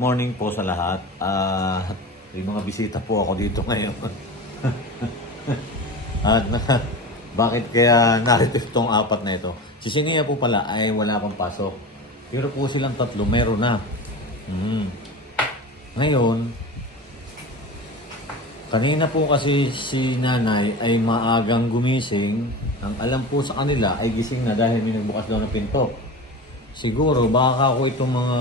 morning po sa lahat. Ah, may mga bisita po ako dito ngayon. At na- bakit kaya narito itong apat na ito? Si Sinia po pala ay wala pang pasok. Pero po silang tatlo, meron na. Mm. Ngayon, kanina po kasi si nanay ay maagang gumising. Ang alam po sa kanila ay gising na dahil may nagbukas daw ng pinto. Siguro baka ako itong mga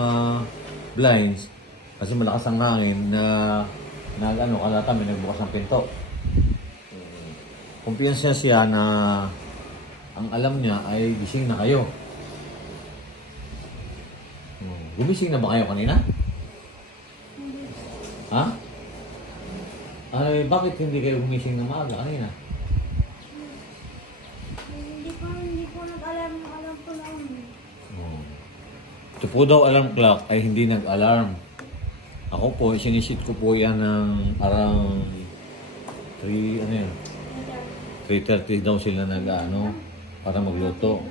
blinds kasi malakas ang hangin na nag ano kala kami nagbukas ng pinto. Kumpiyansa siya na ang alam niya ay gising na kayo. Hmm. Gumising na ba kayo kanina? Ha? Ay, bakit hindi kayo gumising na maaga kanina? Hindi ko, hindi ko nag-alam na alam ko na ano. Oh. Ito po daw alarm clock ay hindi nag-alarm. Ako po, sinisit ko po yan ng around 3, ano yun? 3.30 daw sila nag ano, para magluto.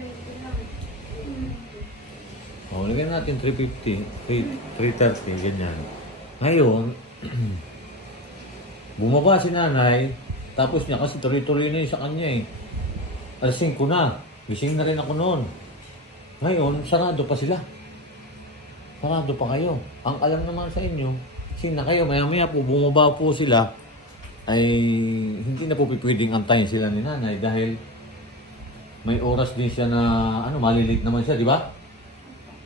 O, lagyan natin 3.50, 3, 3.30, ganyan. Ngayon, bumaba si nanay, tapos niya kasi tuloy-tuloy na yun sa kanya eh. Alas 5 na, gising na rin ako noon. Ngayon, sarado pa sila. Sarado pa kayo. Ang alam naman sa inyo, sina kayo, maya-maya po bumaba po sila, ay hindi na po pwedeng antayin sila ni nanay dahil may oras din siya na, ano, malilit naman siya, di ba?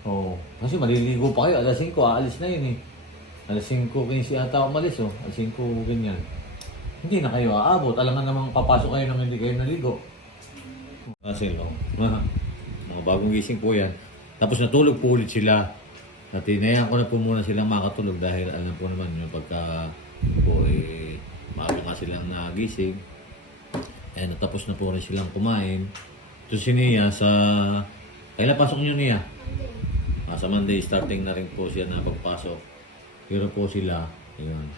Oo. Kasi maliligo pa kayo, alas 5, aalis na yun eh. Alas 5.15 ata umalis oh. Alas 5 ganyan. Hindi na kayo aabot. Alam nga namang papasok kayo nang hindi kayo naligo. Kasi no. Mga bagong gising po yan. Tapos natulog po ulit sila. At inayan ko na po muna silang makatulog dahil alam po naman nyo pagka po eh maaga nga silang nagising. Eh natapos na po rin silang kumain. Ito si Nia sa... Kailan pasok nyo Nia? Ah, sa Monday starting na rin po siya na pagpasok. Pero po sila, ayun.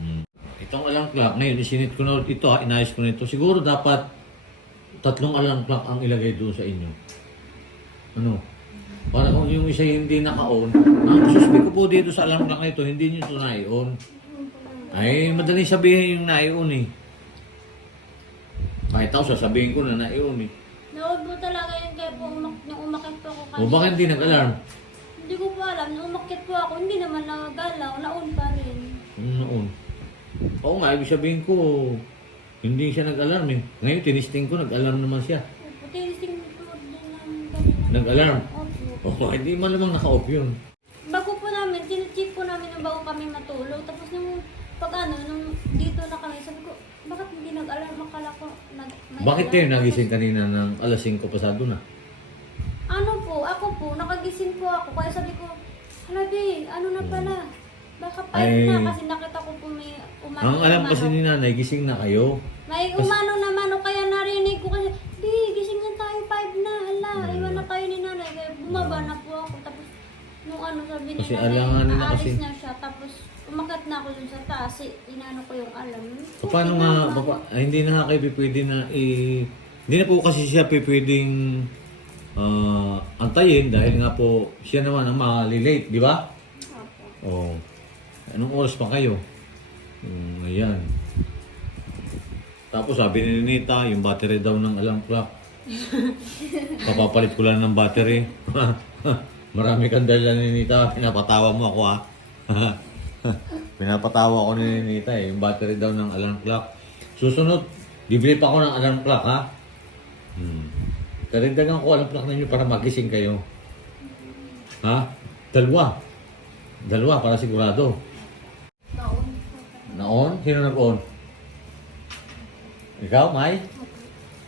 Mm. Itong alarm clock, ngayon isinit ko na ito, ha, inayos ko na ito. Siguro dapat tatlong alarm clock ang ilagay doon sa inyo. Ano? Para kung yung isa hindi naka-on, ang suspect ko po dito sa alarm clock na ito, hindi nyo ito na-on. Ay, madali sabihin yung na-on eh. Kahit ako sasabihin ko na na-on eh. Naod mo talaga yun kaya po umak nung umakit po ako O bakit hindi nag-alarm? Hindi ko po alam. Nung umakit po ako, hindi naman nagalaw. Naon pa rin. Ano na-on? Oo nga, ibig sabihin ko, hindi siya nag-alarm eh. Ngayon, tinisting ko, nag-alarm naman siya. Patilising po din ng kanina. Nag-alarm? Opo. Oo, hindi man lamang naka-off yun. Bago po namin, tinicheck po namin yung bago kami matulog. Tapos nung pag ano, nung dito na kami, sabi ko, bakit hindi nag-alarm? Akala ko, nag, may Bakit alarm. kayo nagising kanina ng alas 5 pasado na? Ano po, ako po, nakagising po ako. Kaya sabi ko, hala be, ano na pala? Baka five Ay. na kasi nakita ko po may umano. Ang alam umano. kasi ni nanay, gising na kayo. May umano naman o kaya narinig ko kasi, 5 na, ala, hmm. iwan na kayo ni nanay. Kaya bumaba na po ako. Tapos, nung ano sabi ni Kasi alangan nanay, na kasi. na siya. Tapos, umakyat na ako dun sa taas. I- Inano ko yung alam. O, paano nga, papa, ah, hindi na nga kayo pwede na i... Hindi na po kasi siya pwedeng ah, antayin dahil nga po siya naman ang malilate, di ba? Opo. Oo. Anong oras pa kayo? Mm, ayan. Tapos sabi ni Nita, yung battery daw ng alarm clock, Papapalit ko lang ng battery. Marami kang dahilan ni Nita. Pinapatawa mo ako ha. Pinapatawa ko ni Nita eh. Yung battery daw ng alarm clock. Susunod, bibili pa ako ng alarm clock ha. Hmm. Karindagan ko alarm clock ninyo para magising kayo. Ha? Dalawa. Dalawa para sigurado. Naon. Na-on? Sino nag-on? Ikaw, Mai?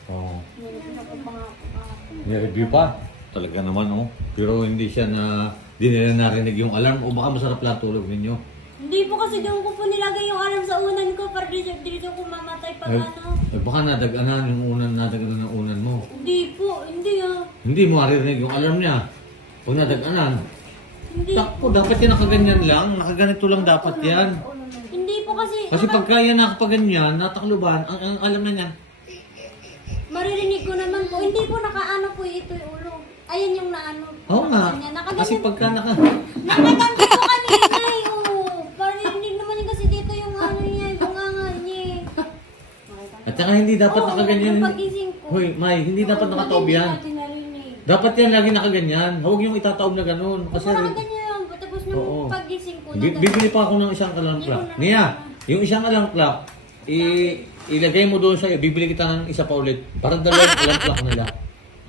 Oo. May-review pa. Talaga naman, oh. Pero hindi siya na... Hindi nila narinig yung alarm o baka masarap lang tulog ninyo. Hindi po kasi doon ko po nilagay yung alam sa unan ko para dito, dito ko mamatay pag Eh, ano. eh, baka nadaganan yung unan, nadaganan ng unan mo. Hindi po, hindi ah. Hindi mo maririnig yung alarm niya. Pag nadaganan. Hindi Takpo, dapat yan nakaganyan lang. Nakaganito lang dapat yan. Hindi po kasi, Kasi pagka yan nakapaganyan, natakluban, ang, ang alam na niyan. Maririnig ko naman po, hindi po nakaano po eh, ito yung ulo. Ayun yung naano. Oo nga. Kasi pagka naka... Nakaganyan po kami ito eh. Parinig naman niya kasi dito yung ano niya, yung bunganga niya. Eh. At saka hindi dapat Oo, nakaganyan. yung pagising ko. Hoy, May, hindi dapat Oo, nakataob yan. Dapat yan lagi nakaganyan. Huwag yung itataob na ganun. Kasi... Kasi nakaganyan. Tapos nung Oo. pagising ko, Bi- Bibili pa ako ng isang alarm Hindi clock. na- yung isang alarm clock, i ilagay mo doon sa'yo, bibili kita ng isa pa ulit. Para dalawang alarm clock nila.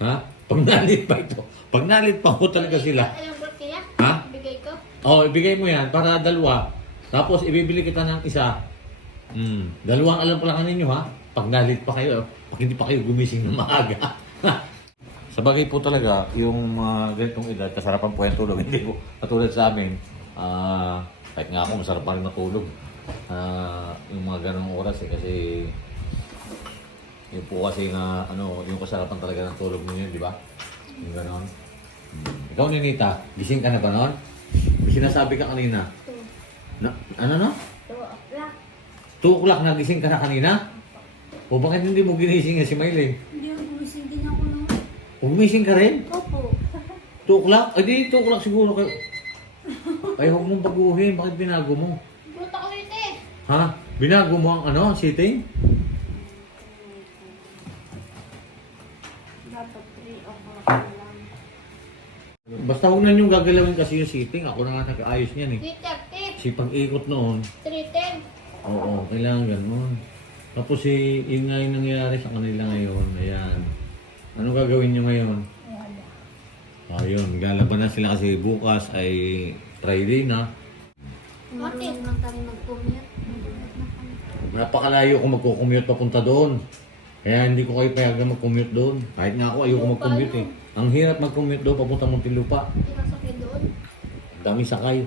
Ha? Pag nalit pa ito. Pag nalit pa ko talaga sila. Alam mo kaya? Ha? Bigay ko? Oo, ibigay mo yan para dalawa. Tapos ibibili kita ng isa. Hmm. Dalawang alam pala ninyo ha. Pag nalit pa kayo, pag hindi pa kayo gumising ng maaga. sa bagay po talaga, yung mga ganitong edad, kasarapan po yung tulog. Hindi po katulad sa amin. ah kahit nga ako, masarap pa rin matulog. Ah, yung mga ganong oras eh, kasi yun po kasi na ano, yung kasarapan talaga ng tulog ninyo, di ba? Yung ganon. Hmm. Ikaw, Ninita, gising ka na ba noon? May sinasabi ka kanina. Na, ano no? Two o'clock. 2 o'clock nagising ka na kanina? O bakit hindi mo ginising si Maylin? Hindi ako gumising din ako. O gumising ka rin? Opo. 2 o'clock? Ay di, 2 o'clock siguro kayo. Ay, huwag mong baguhin. Bakit binago mo? Buta ko ulit eh. Ha? Binago mo ang ano, sitting? Dapat 3 o'clock lang. Basta huwag na niyong gagalawin kasi yung sitting. Ako na nga nag-ayos niyan eh. 3.30. Si pag-ikot noon, 3.10. oo, kailangan ganun. Tapos si, yun nga yung nangyayari sa kanila ngayon. Ayan. Anong gagawin niyo ngayon? Ayun, galaban na sila kasi bukas ay Friday na. Marunong lang kami mag-commute. Napakalayo ko magko-commute papunta doon. Kaya hindi ko kayo payagan mag-commute doon. Kahit nga ako, ayoko mag-commute eh. Ang hirap mag-commute doon papunta Muntinlupa. Hindi ka sakit doon. Ang Dami sakay.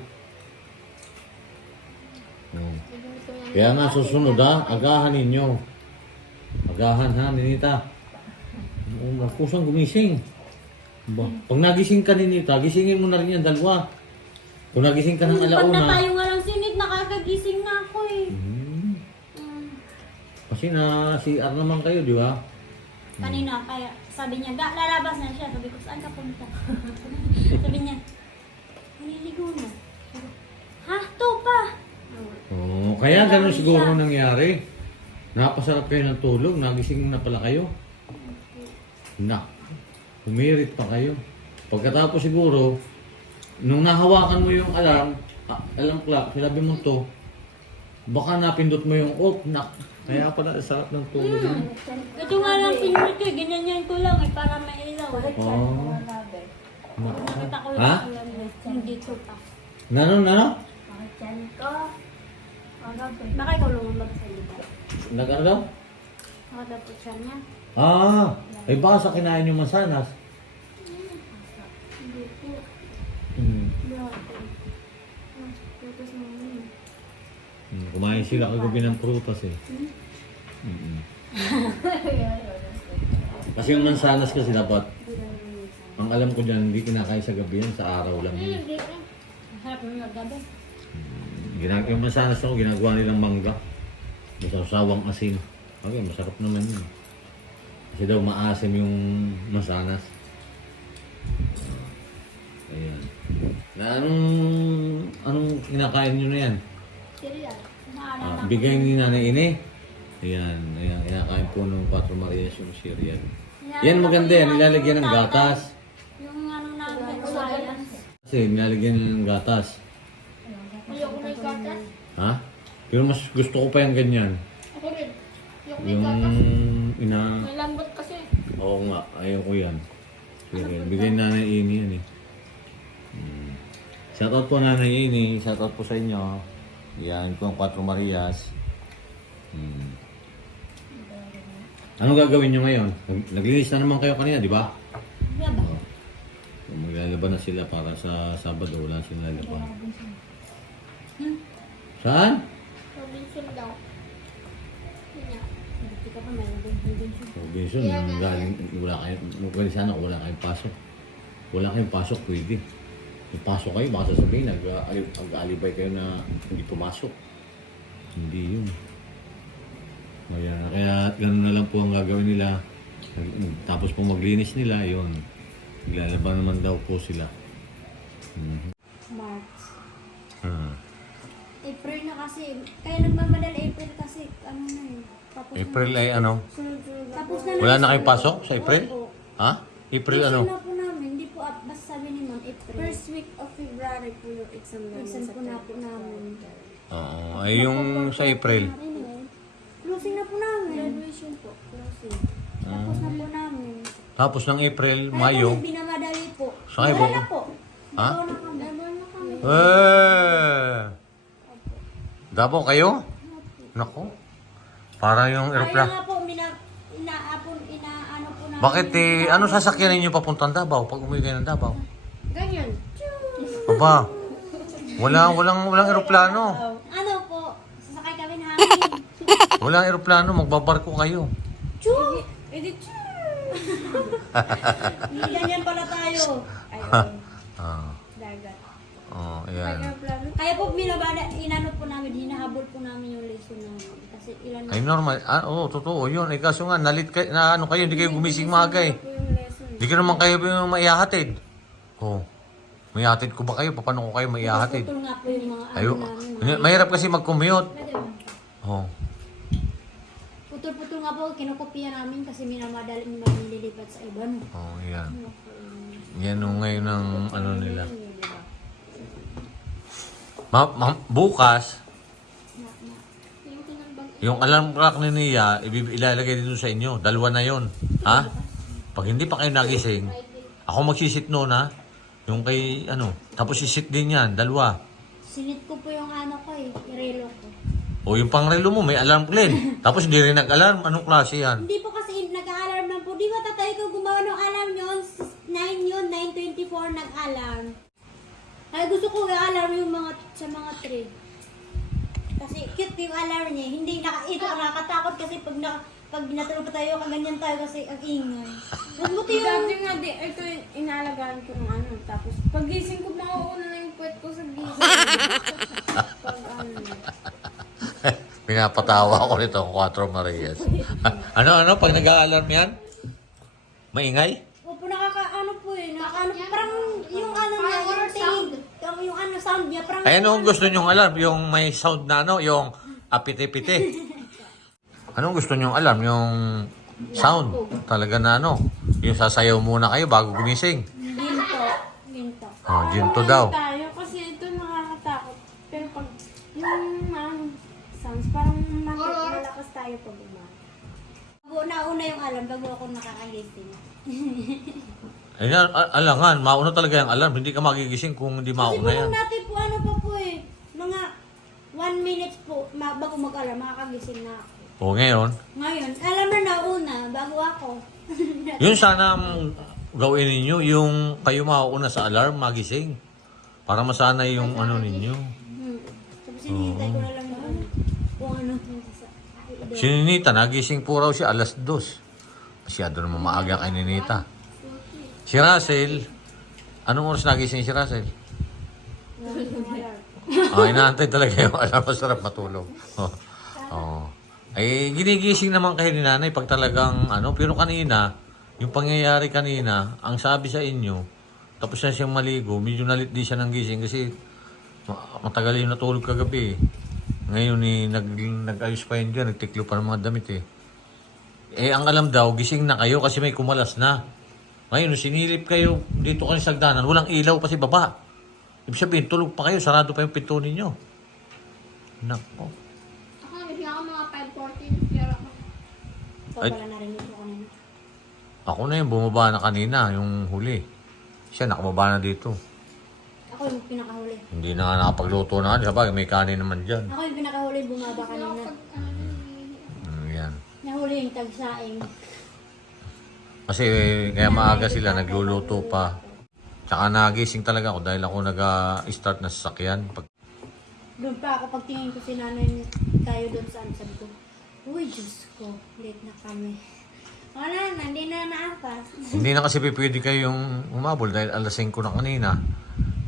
Niya. Kaya nga susunod ha, agahan ninyo. Agahan ha, Ninita. Oo, kusang gumising. Ba, pag nagising ka Ninita, gisingin mo na rin yan dalawa. Kung nagising ka ng alauna. tayo nga lang sinit, nakakagising na ako eh. Hmm, Mm. Kasi na CR naman kayo, di ba? Kanina, kaya sabi niya, ga, lalabas na siya. Sabi ko, saan ka punta? sabi niya, naliligo na. Sabi ko, Ha? To pa? Oo, kaya ganun siguro nangyari. Napasarap kayo ng tulog, nagising na pala kayo. Na, humirit pa kayo. Pagkatapos siguro, nung nahawakan mo yung alarm, ah, alarm clock, sinabi mo to, baka napindot mo yung off, na, kaya pala sarap ng tulog mo. Ito nga lang pinunod ko, eh, ganyan yan ko lang eh, para mailaw. eh. Oo. Nakita ko Ha? lang yung hindi ko pa. Nano, nano? Pakichan ko. Magabi. Baka ikaw lumabag sa liba. Nag-ano daw? Nakadapot siya niya. Ah, ay baka sa kinain yung mansanas. Hmm, Kumain sila kagabi ng prutas eh. Mm-mm. Kasi yung mansanas kasi dapat, ang alam ko dyan, hindi kinakain sa gabi yan, sa araw lang yun. Hindi rin. Masarap na gabi. Ginag yung mansanas ko, ginagawa nilang mangga. Masasawang asin. Okay, masarap naman yun. Kasi daw maasim yung mansanas. Ayan. Na anong, anong kinakain nyo na yan? Ah, bigay ni Nanay Ine. Ayan, ayan, kinakain po ng 4 Marias yung cereal. Yan maganda yan, yung nilalagyan ng gatas. Yung ano namin, science. Kasi nilalagyan nila ng gatas. Ayoko may gatas. Ha? Pero mas gusto ko pa yung ganyan. Ako rin. Ayoko Yung gatas. ina... May lambot kasi. Oo nga, ayaw ko yan. Cereal. Bigay ni Nanay Ine yan eh. Hmm. Shoutout po Nanay Ine. Shoutout po sa inyo. Yan po ang 4 Marias. Hmm. Anong gagawin nyo ngayon? Nag- Naglinis na naman kayo kanina, di ba? Diba? Kung maglalaban na sila para sa Sabado, wala silang lalaban. Hmm? Saan? Robinson daw. Yun nga. Hindi ka pa may hindi Robinson, galing, wala kayo, pwede sana wala kayong pasok. Wala kayong pasok, pwede. Kung pasok kayo, baka sasabihin, nag- nag-alibay kayo na hindi pumasok. Hindi yun. Kaya, kaya ganun na lang po ang gagawin nila. Tapos po maglinis nila, yun. Naglalaban naman daw po sila. Mhm. March. Ah. April na kasi. Kaya nagmamadali April kasi ano na eh. Tapos April ay ano? Na. Tapos na Wala na kayong pasok sa April? Opo. Ha? April ano? Exam na po namin. Hindi po, ah, basta sabi ni ma'am, April. First week of February po yung exam namin. Exam sa po na po namin. Oo. Ay yung sa April. Closing na po namin. Graduation po. Closing. Tapos na po namin. Tapos ng April, Mayo. kami binamadali po. Sakay Wala po- na po. Ha? Wala na kami. Laban na kami. Eh! Davao kayo? Nako. Para yung Kaya aeroplano. nga po, mina, inaapon, inaano po namin. Bakit eh, ano sasakyan ninyo papuntang Davao pag umuwi kayo ng Davao? Aba, wala, walang, walang aeroplano. Ano po, sasakay kami ng hangin. Walang aeroplano, magbabarko kayo. Choo! Edit. Ganyan pala tayo. Ayun. Ah, Dagat. oh, ayan. Kaya po binabada, inano po namin, hinahabol po namin yung lesson namin. Kasi ilan Ay normal, ah, oo, totoo yun. Eh, kaso nga, nalit kayo, na ano kayo, hindi kayo gumising maaga eh. Po yung lesson. Hindi ka naman kayo yung maihahatid. Oh, maihatid ko ba kayo? Paano ko kayo maihahatid? putol nga po yung mga ano Ayo, namin. mahirap kasi mag-commute. Oh, Putol-putol nga po, kinukopiya namin kasi minamadali nililipat sa iba. no? oh, yan. Yan yung ngayon ng ano nila. Ma, ma- bukas, Yung tinambang. yung alarm clock ni Nia, ibib- ilalagay dito sa inyo. Dalawa na yon Ha? Pag hindi pa kayo nagising, ako magsisit noon ha. Yung kay, ano, tapos sisit din yan, dalawa. Sinit ko po yung ano ko eh, irelo ko. O yung pangrelo mo, may alarm din. Tapos hindi rin nag-alarm. Anong klase yan? Hindi po kasi nag-alarm lang po. Di ba tatay ko gumawa ng alarm yun? 9 yun, 9.24 nag-alarm. Ay gusto ko i-alarm yung mga sa mga 3. Kasi cute yung alarm niya. Hindi naka, ito nakakatakot kasi pag na, pag natulog pa tayo, kaganyan tayo kasi ang ingay. Mas buti yung... Dati nga di, ito yung inaalagaan ko ng ano. Tapos pagising ko, mauuna na yung puwet ko sa gising. Pag ano. Pinapatawa ko nito, 4 Marias. ano, ano, pag nag-alarm yan? Maingay? Opo, nakaka, ano po eh, nakaka, ano, parang yung ano niya, yung tingin, yung, yung ano sound niya, parang... Ay, anong gusto nyong alarm? Yung may sound na ano, yung apite-pite. Anong gusto nyong alarm? Yung sound. Talaga na ano. Yung sasayaw muna kayo bago gumising. Ginto, ginto. Oh, ginto daw. tayo kasi ito nakakatakot. Pero pag yung ano, sounds, parang mal- malakas tayo pag umaga. Nauna yung alam, bago ako nakakagising. Ayan, a- alangan, mauna talaga yung alarm. Hindi ka magigising kung hindi mauna Siguro yan. natin po ano pa po eh, mga one minute po, ma- bago mag-alarm, makakagising na ako. O ngayon, Ngayon, alam na nauna, bago ako. yun sana ang gawin ninyo, yung kayo mauuna sa alarm, magising. Para masanay yung ano ninyo. hmm. Tapos hinihintay ko na lang ano, kung ano. ay, Si Ninita, nagising po raw siya alas dos. Masyado naman maaga kay Ninita. Si Russell, anong oras nagising si Russell? Ah, inaantay talaga yung alam masarap matulog. Oh. oh. Ay, ginigising naman kayo ni nanay pag talagang ano, pero kanina, yung pangyayari kanina, ang sabi sa inyo, tapos na siyang maligo, medyo nalit di siya ng gising kasi ma- matagal yung natulog kagabi. eh. Ngayon ni nag, nag-ayos pa yun dyan, nagtiklo pa ng mga damit eh. Eh, ang alam daw, gising na kayo kasi may kumalas na. Ngayon, sinilip kayo dito kayo sa sagdanan, walang ilaw pa si baba. Ibig sabihin, tulog pa kayo, sarado pa yung pinto ninyo. Nako. Ako nagising ako mga 5.14. Pero ako. Ikaw Ay. pala narinig ko kanina. Ako na yung bumaba na kanina, yung huli. Siya, nakababa na dito. Ako yung pinakahuli. Hindi na nga nakapagluto na. Sabagay, may kanin naman dyan. Ako yung pinakahuli bumaba kanina. Mm, yan. Nahuli yung tagsaing. Kasi eh, kaya maaga sila, nagluluto pa. Tsaka nagising talaga ako dahil ako nag-start na sasakyan. Pag Doon pa ako pagtingin ko si nanay tayo doon sa ano, sabi ko, Uy, Diyos ko, late na kami. Wala na, hindi na naapas. Hindi na kasi pwede kayong umabol dahil alas 5 na kanina.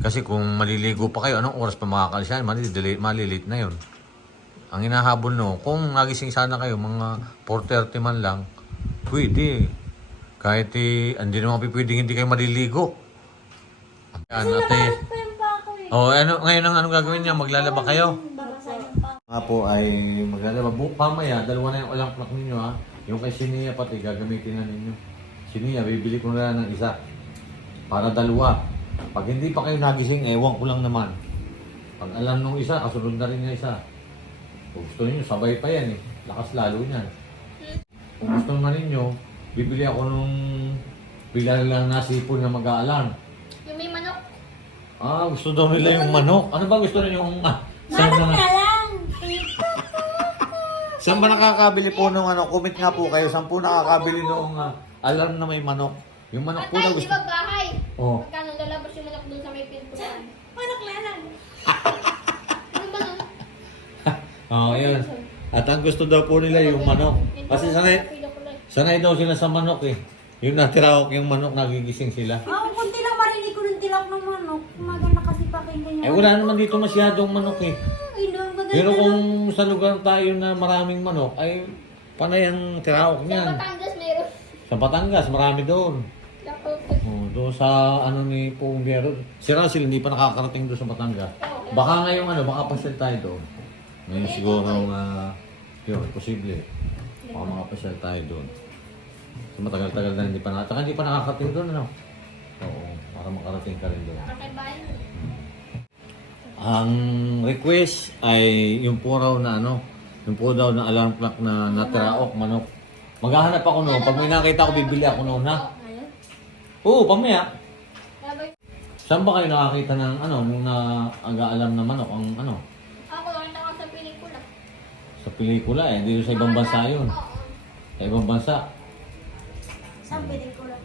Kasi kung maliligo pa kayo, anong oras pa makakalis yan? Malilate, malilate na yun. Ang hinahabol no, kung nagising sana kayo, mga 4.30 man lang, pwede. Kahit eh, hindi naman pwedeng hindi kayo maliligo. Yan, ate. Eh. Oh, ano, ngayon ang ano gagawin niya? Maglalaba kayo? Apo ay maglalaba. Pamaya, dalawa na yung alang plak ninyo ha. Yung kay Sinia pati, gagamitin na ninyo. Sinia, bibili ko na lang ng isa. Para dalawa. Pag hindi pa kayo nagising, ewan ko lang naman. Pag alam nung isa, kasunod na rin yung isa. Kung gusto ninyo, sabay pa yan eh. Lakas lalo niyan. Kung gusto naman ninyo, bibili ako nung bigla lang nasipon na mag-aalan. Yung may manok. Ah, gusto daw nila yung manok. Ano ba gusto ninyo yung... Ah, Manok na! Saan ba nakakabili po nung ano? Comment nga po kayo. Saan po nakakabili nung ah, alarm na may manok? Yung manok po na Atay, di gusto... ba bahay? Oh. Magkano lalabas yung manok doon sa may pintuan? Manok na lang! Ano ba nun? Oo, oh, yun. At ang gusto daw po nila yung manok. Kasi sanay, sanay daw sila sa manok eh. Yung natirahok yung manok, nagigising sila. Ah, kunti lang marinig ko ng tilak ng manok. Maganda kasi pakinggan niya. Eh wala naman dito masyadong manok eh. Maganda Pero kung sa lugar tayo na maraming manok, ay panay ang tirahok Sa niyan. Batangas meron. Sa Batangas, marami doon. Dapat. Oh, doon sa ano ni Pumbero. Si Russell hindi pa nakakarating doon sa Batangas. Baka ngayong ano, baka pasyal tayo doon. Ngayon siguro uh, yun, posible. Baka makapasyal tayo doon. So, matagal-tagal na hindi pa na. Tsaka hindi pa nakakarating doon, ano? Oo, para makarating ka rin doon. Kakaibahan. Ang request ay yung po raw na ano, yung po daw na alarm clock na natiraok, manok. Maghahanap ako noon. Pag may nakita ko, bibili ako noon, ha? Oo, pamaya. Saan ba kayo nakakita ng ano, nung na-aga-alam na manok, ang ano? Ako, nakita ko sa pelikula. Sa pelikula eh, dito sa ibang bansa yun. Sa ibang bansa. Ko lang?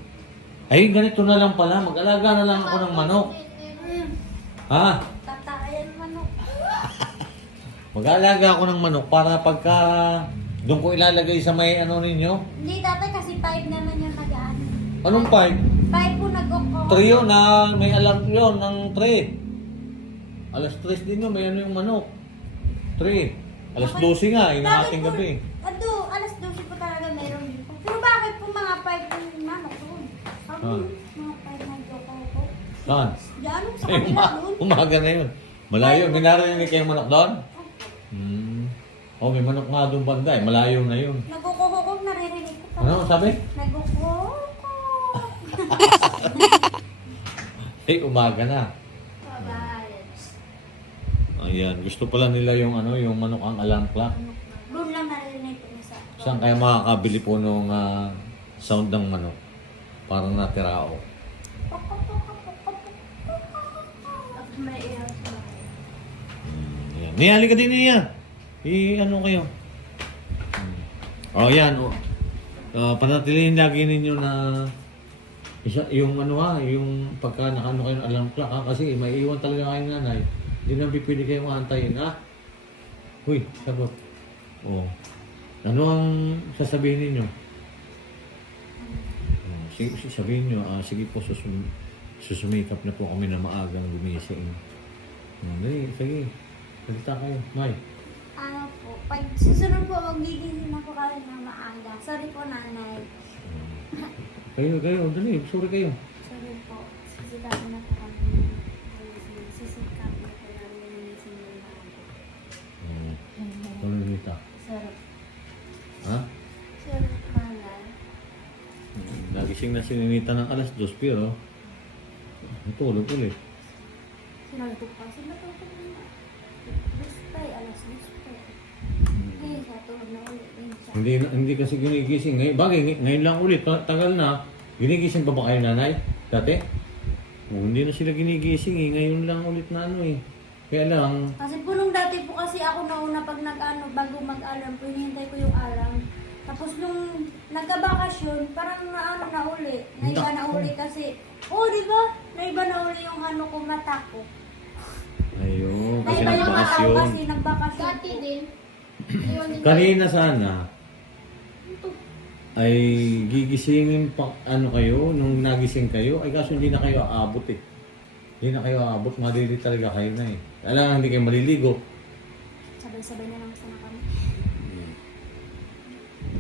Ay, ganito na lang pala. Mag-alaga na lang ako ng manok. Hmm, Ha? Mag-alaga ako ng manok para pagka doon ko ilalagay sa may ano ninyo. Hindi, tatay, kasi five naman yung nagaan. Anong pipe? Five po nag-oko. Trio na may alarm yun ng 3. Alas 3 din yun, may ano yung manok. 3. Alas 12 nga, inahating gabi. Ado, alas 12 po talaga meron din po. Pero bakit po mga five yung manok doon? Sabi Ah. mga five nag-oko ko. Saan? Diyan, sa Eh, kabila uma- doon. umaga na yun. Malayo, may narinig kayong manok doon? Oh, may manok nga doon banda eh. Malayo na yun. Nagkukukok, naririnig ko pa. Ano sabi? Nagkukukok. Eh, umaga na. Ayan, gusto pala nila yung ano, yung manok ang alarm clock. Doon lang naririnig ko sa... Saan kaya makakabili po nung ah, sound ng manok? Parang natirao. May sa Hmm, ayan. Niya, halika din niya. I, ano kayo? Oh, yan. Oh. Uh, panatilihin lagi ninyo na isa, yung ano ha, yung pagka nakano kayo ng alarm clock ha, kasi may iwan talaga kayo nanay. Hindi na pwede kayong antayin ha. Uy, sagot. Oh. Ano ang sasabihin ninyo? Oh, sige, sabihin nyo, ah, sige po, susum susumikap na po kami na maagang gumising. Oh, dali, sige. Salita kayo. May. Po, pag susunod po, magigising ako kayo na maaga. Sorry po, nanay. Kayo, kayo, dali, sorry kayo. Sorry po. Sisikapin na po kami. Sisikapin na po namin ng gising ng maaga. Oh, sorry, Rita. Sorry. Ha? Sorry, nanay. Hmm, Nagising na si Ninita ng alas dos, pero natulog ulit. Sinabi ko pa, sino po ito na? Basta ay alas dos po. Na ulit. Hindi, hindi kasi ginigising. Ngayon, bagay, ngay- ngayon lang ulit, ta- tagal na. Ginigising pa ba kayo, nanay? Dati? Oh, hindi na sila ginigising eh. Ngayon lang ulit na ano eh. Kaya lang, Kasi po nung dati po kasi ako nauna pag nag-ano, bago mag-alarm po, hinihintay ko yung alarm. Tapos nung nagka-bakasyon, parang na ano na uli. Naiba na uli kasi, oh di ba? Naiba na uli yung ano ko, mata ko. ayun, kasi Naiba yung mata ko nagbakasyon. kasi nagbakasyon Dati po. din. Kanina sana, ay gigisingin pa ano kayo nung nagising kayo ay kaso hindi na kayo aabot eh. Hindi na kayo aabot malili talaga kayo na eh. Alam hindi kayo maliligo. Sabay-sabay na lang sana kami. Ayun.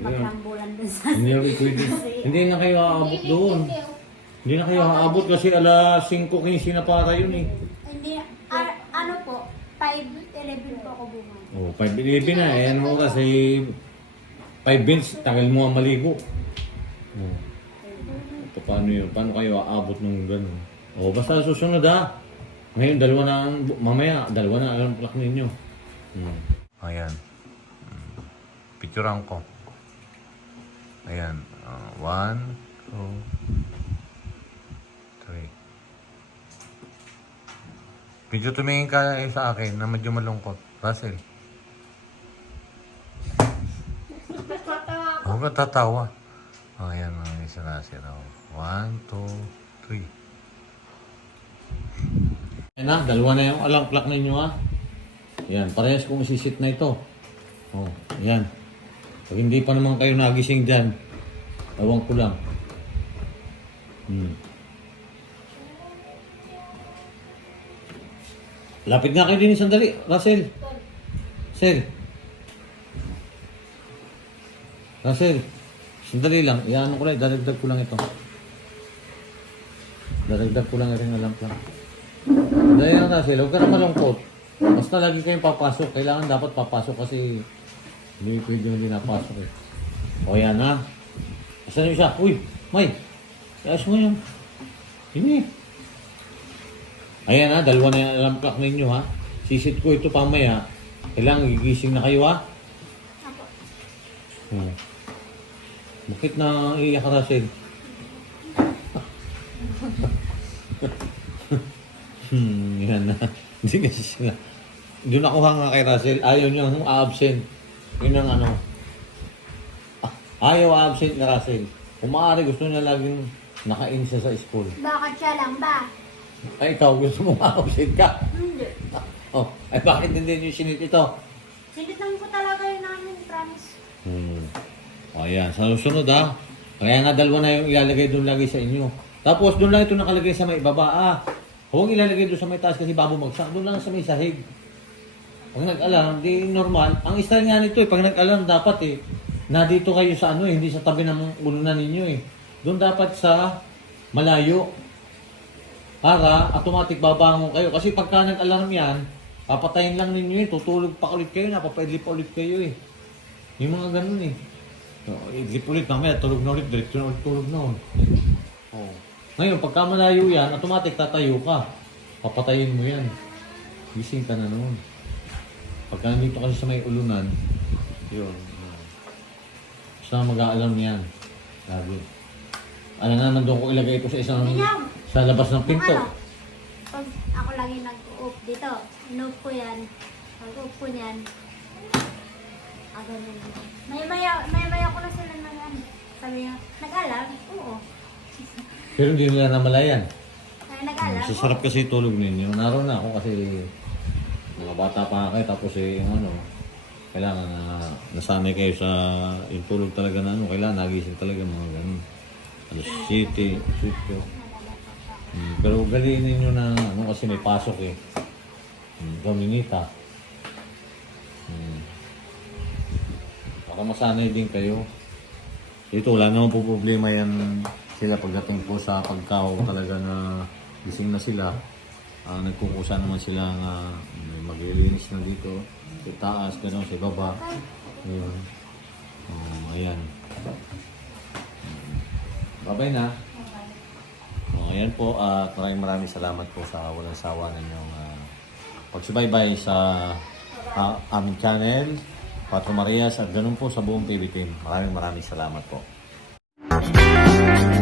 Magrambulan dun sa... hindi na pwede hindi na kayo aabot doon. Hindi na kayo aabot kasi alas 5.15 na para yun eh. Hindi, ah, ano po, 5 5.11 po ako bukas. Oh, 5.11 na. Ayan mo kasi 5 bins, tagal mo ang maligo. Oh. Ito, paano yun? Paano kayo aabot ng gano'n? Oh, basta susunod ha. Ngayon, dalawa na ang, mamaya, dalawa na ang plak ninyo. Hmm. Ayan. Hmm. Picturean ko. Ayan. Uh, one, two, three. Medyo tumingin ka eh sa akin na medyo malungkot. Russell. Huwag ka tatawa. Oh, ayan, mga isa na sila. One, two, three. Ayan na, dalawa na yung alarm clock ninyo ha. Ayan, parehas kong isisit na ito. Oh, ayan. Pag hindi pa naman kayo nagising dyan, ewan ko lang. Hmm. Lapit nga kayo din sandali, Russell. Russell. Russell. Sandali lang. Iano ko lang, dadagdag ko lang ito. Dadagdag ko lang rin alam lang. Dahil yan, Russell, huwag ka na malungkot. Basta lagi kayong papasok. Kailangan dapat papasok kasi hindi pwede hindi napasok eh. O yan ha. Asan yung isa? Uy, May. Ayos mo yun. Hindi. Ayan ha, dalawa na yung alarm clock ninyo ha. Sisit ko ito pamaya. Kailangan gigising na kayo ha. Apo. Hmm. Bakit na iiyak ka Russell? hmm, yan na. Hindi kasi sila. Doon ako hanga kay Russell. Ayaw niya nung absent. Yun ang ano. Ah, Ayaw absent na Russell. Kung maaari gusto niya laging naka-in siya sa school. Bakit siya lang ba? Ay, ikaw gusto mo ma-absent ka. Hindi. Oh, ay bakit hindi niyo sinit ito? Sinit lang po talaga yun namin, promise. Hmm. O ayan, sa susunod ha. Kaya nga dalawa na yung ilalagay doon lagi sa inyo. Tapos doon lang ito nakalagay sa may baba ah. Huwag ilalagay doon sa may taas kasi babumagsak. Doon lang sa may sahig. Pag nag-alarm, di normal. Ang style nga nito eh, pag nag-alarm dapat eh, na dito kayo sa ano eh, hindi sa tabi ng ulunan ninyo eh. Doon dapat sa malayo. Para automatic babangon kayo. Kasi pagka nag-alarm yan, papatayin lang ninyo eh, tutulog pa ulit kayo, napapaidlip pa ulit kayo eh. Yung mga ganun eh. So, idlip ulit, mamaya tulog na ulit, direksyon ulit tulog na ulit. Oh. Ngayon, pagka malayo yan, automatic tatayo ka. Papatayin mo yan. Gising ka na noon. Pagka nandito kasi sa may ulunan, yun. Basta mag-aalarm yan. Lagi. Ano naman doon ko ilagay ito sa isang Minyaw. Sa labas ng pinto. ano, pag ako lagi nag-oop dito, in-off ko yan. Pag-off ko niyan, ah, ganun. May maya, may maya ko na sila nag ano. Sabi niya, nag-alam? Oo. Pero hindi nila namalayan. Kaya nag-alam? Sa sarap kasi tulog ninyo. Naroon na ako kasi mga bata pa kayo tapos eh yung ano, kailangan na nasanay kayo sa yung tulog talaga na ano, kailangan nagising talaga mga ganun. Alas 7, 7. Hmm, pero galin ninyo na ano kasi may pasok eh. Hmm, Dominita. Hmm. Baka masanay din kayo. Ito, wala naman po problema yan sila pagdating po sa pagkaw talaga na gising na sila. Ah, nagkukusa naman sila nga may maglilinis na dito. Sa taas, gano'n, sa baba. Ayun. Oh, ayan. Babay na ayan po, uh, maraming maraming salamat po sa walang sawa ninyong uh, pagsubaybay sa uh, aming channel, Patro Marias, at ganun po sa buong TV team. Maraming maraming salamat po. Thank you.